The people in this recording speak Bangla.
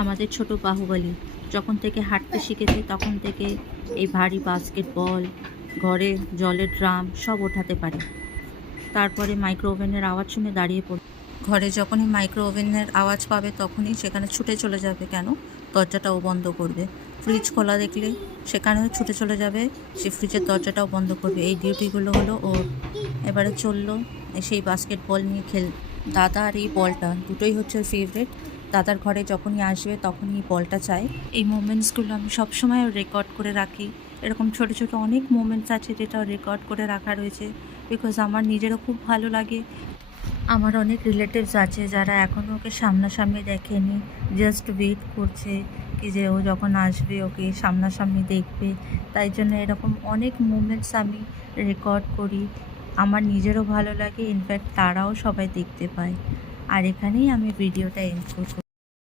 আমাদের ছোট বাহুবলী যখন থেকে হাঁটতে শিখেছে তখন থেকে এই ভারী বাস্কেটবল, ঘরে জলের ড্রাম সব ওঠাতে পারে। তারপরে মাইক্রো ওভেনের আওয়াজ শুনে দাঁড়িয়ে পড়ে। ঘরে যখনই মাইক্রো ওভেনের আওয়াজ পাবে তখনই সেখানে ছুটে চলে যাবে। কেন? দরজাটাও বন্ধ করবে। ফ্রিজ খোলা দেখলে সেখানেও ছুটে চলে যাবে, সে ফ্রিজের দরজাটাও বন্ধ করবে। এই ডিউটিগুলো হলো ওর। এবারে চললো সেই বাস্কেটবল নিয়ে দাদা আর এই বলটা দুটোই হচ্ছে ওর ফেভারেট। দাদার ঘরে যখনই আসবে তখনই এই বলটা চায়। এই মোমেন্টসগুলো আমি সবসময় রেকর্ড করে রাখি। এরকম ছোটো ছোটো অনেক মোমেন্টস আছে যেটা রেকর্ড করে রাখা রয়েছে, বিকজ আমার নিজেরও খুব ভালো লাগে। আমার অনেক রিলেটিভস আছে যারা এখনও ওকে সামনাসামনি দেখেনি, জাস্ট ওয়েট করছে কি যে ও যখন আসবে ওকে সামনাসামনি দেখবে। তাই জন্য এরকম অনেক মোমেন্টস আমি রেকর্ড করি। আমার নিজেরও ভালো লাগে, ইনফ্যাক্ট তারাও সবাই দেখতে পায়। আর এখানেই আমি ভিডিওটা এন্ড করব।